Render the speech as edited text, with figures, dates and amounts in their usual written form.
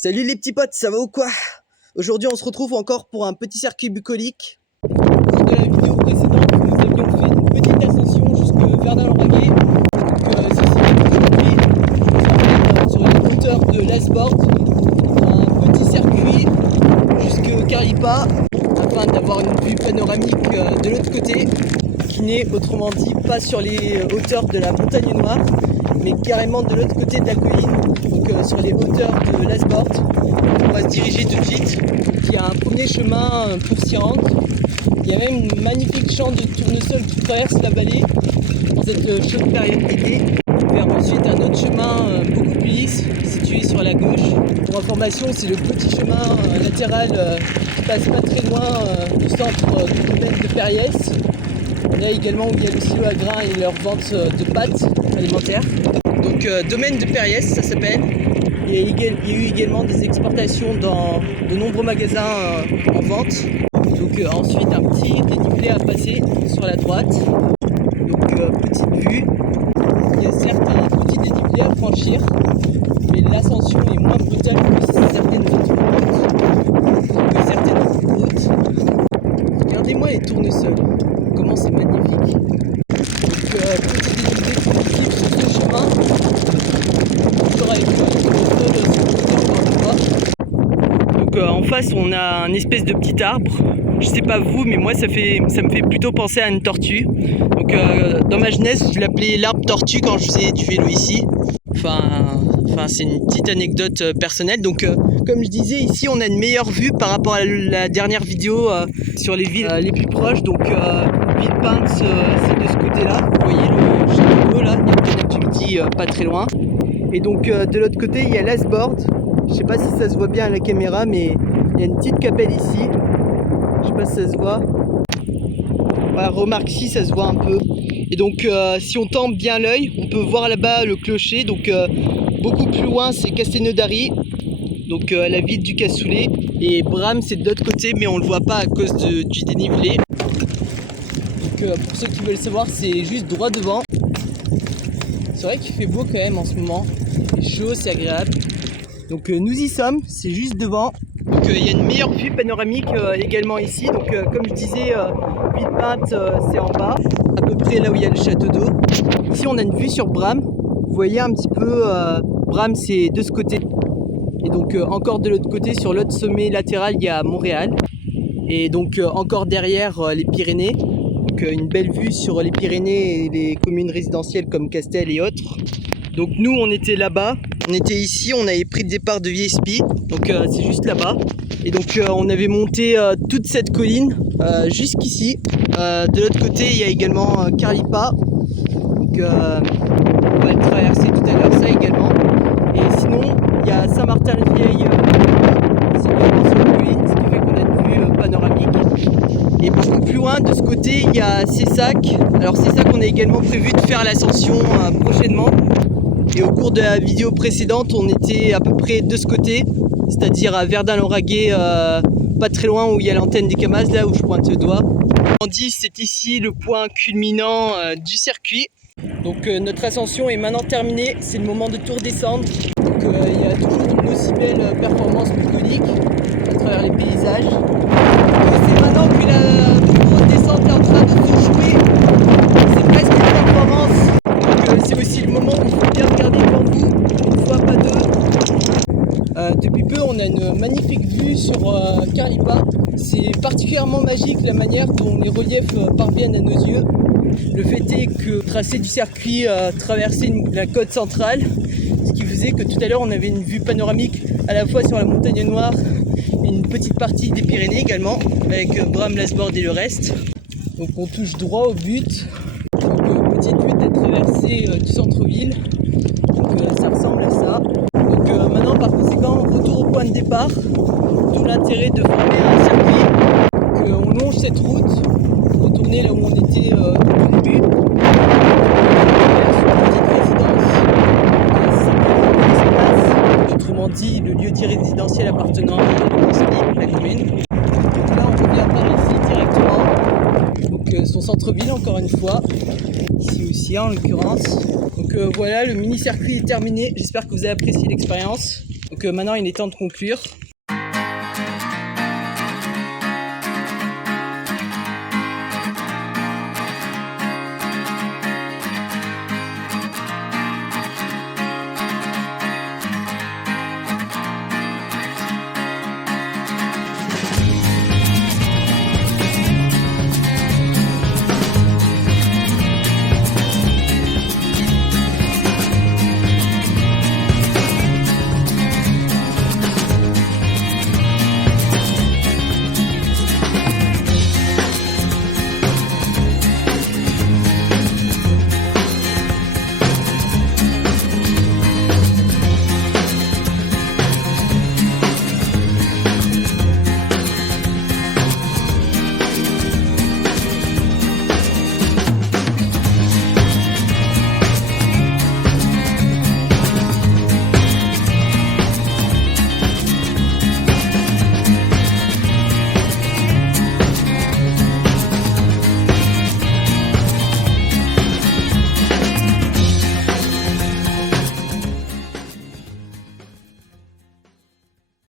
Salut les petits potes, ça va ou quoi? Aujourd'hui on se retrouve encore pour un petit circuit bucolique. Au cours de la vidéo précédente, nous avions fait une petite ascension jusqu'au Verdun-Lauragais. Ceci aujourd'hui, nous emmène sur les hauteurs de l'Asbord, un petit circuit jusqu'au Caripa, afin d'avoir une vue panoramique de l'autre côté, qui n'est autrement dit pas sur les hauteurs de la Montagne Noire, mais carrément de l'autre côté de la colline, donc sur les hauteurs de l'Asbord. On va se diriger tout de suite. Il y a un premier chemin pour s'y rendre. Il y a même une magnifique champ de tournesol qui traverse la vallée dans cette chaude période d'été. Vers ensuite un autre chemin beaucoup plus lisse, situé sur la gauche. Pour information, c'est le petit chemin latéral qui passe pas très loin du centre du domaine de Périès. Là également où il y a le silo à grains et leur vente de pâtes alimentaires. Donc domaine de Périès, ça s'appelle. Il y a eu également des exportations dans de nombreux magasins en vente. Donc ensuite un petit dénivelé à passer sur la droite. Donc petite vue. Il y a certes un petit dénivelé à franchir, mais l'ascension est moins brutale que certaines autres routes, que certaines autres routes. Regardez-moi les tournesols, comment c'est magnifique. Donc petit dénivelé positif sur ce chemin. Encore avec le tournesol, donc en face on a un espèce de petit arbre. Je sais pas vous, mais moi ça me fait plutôt penser à une tortue. Donc dans ma jeunesse je l'appelais l'arbre tortue quand je faisais du vélo ici. Enfin c'est une petite anecdote personnelle. Donc comme je disais, ici on a une meilleure vue par rapport à la dernière vidéo sur les villes les plus proches. Donc Villepinte c'est de ce côté là. Vous voyez le château là, il y a une activité pas très loin. Et donc de l'autre côté il y a l'Asbord. Je sais pas si ça se voit bien à la caméra, mais il y a une petite capelle ici. Je sais pas si ça se voit. Voilà, remarque ici, ça se voit un peu. Et donc si on tend bien l'œil, on peut voir là-bas le clocher. Donc beaucoup plus loin, c'est Castelnaudary, donc la ville du cassoulet. Et Bram, c'est de l'autre côté, mais on le voit pas à cause du dénivelé. Donc pour ceux qui veulent savoir, c'est juste droit devant. C'est vrai qu'il fait beau quand même en ce moment. C'est chaud, c'est agréable. Donc nous y sommes, c'est juste devant. Donc il y a une meilleure vue panoramique également ici. Donc comme je disais, Villepinte c'est en bas, à peu près là où il y a le château d'eau. Ici on a une vue sur Bram. Vous voyez un petit peu, Bram c'est de ce côté. Et donc encore de l'autre côté, sur l'autre sommet latéral, il y a Montréal. Et donc encore derrière les Pyrénées. Donc une belle vue sur les Pyrénées et les communes résidentielles comme Castel et autres. Donc nous on était là-bas, on était ici, on avait pris le départ de Viespy, donc c'est juste là-bas. Et donc on avait monté toute cette colline jusqu'ici. De l'autre côté il y a également Caripa, donc on va le traverser tout à l'heure, ça également. Et sinon il y a Saint-Martin-le-Vieil, c'est également sur la colline, ce qui fait qu'on a une vue panoramique. Et beaucoup plus loin de ce côté il y a Cessac. Alors Cessac on a également prévu de faire l'ascension prochainement. Et au cours de la vidéo précédente, on était à peu près de ce côté, c'est-à-dire à Verdun-Lauragais, pas très loin où il y a l'antenne des Camas, là où je pointe le doigt. On dit c'est ici le point culminant du circuit. Donc notre ascension est maintenant terminée, c'est le moment de tout redescendre. Donc il y a toujours une aussi belle performance bucolique à travers les paysages. C'est maintenant que la plus grosse descente est en train de se jouer. C'est presque une performance. C'est aussi le moment où il faut bien regarder devant vous, une fois pas deux. Depuis peu on a une magnifique vue sur Caripa. C'est particulièrement magique la manière dont les reliefs parviennent à nos yeux. Le fait est que le tracé du circuit traversait la côte centrale, ce qui faisait que tout à l'heure on avait une vue panoramique à la fois sur la Montagne Noire et une petite partie des Pyrénées également, avec Bram, l'Asbord et le reste. Donc on touche droit au but. Donc petite vue d'être traversée du centre-ville, donc ça ressemble à ça. Donc maintenant par conséquent retour au point de départ, d'où l'intérêt de former un circuit. Donc on longe cette route, retourner là où on était au début. Sur une petite résidence, autrement dit le lieu dit résidentiel appartenant à la commune. Donc là on revient par ici directement. Donc son centre-ville encore une fois. Ici aussi en l'occurrence. Donc voilà, le mini-circuit est terminé. J'espère que vous avez apprécié l'expérience. Donc Donc maintenant il est temps de conclure.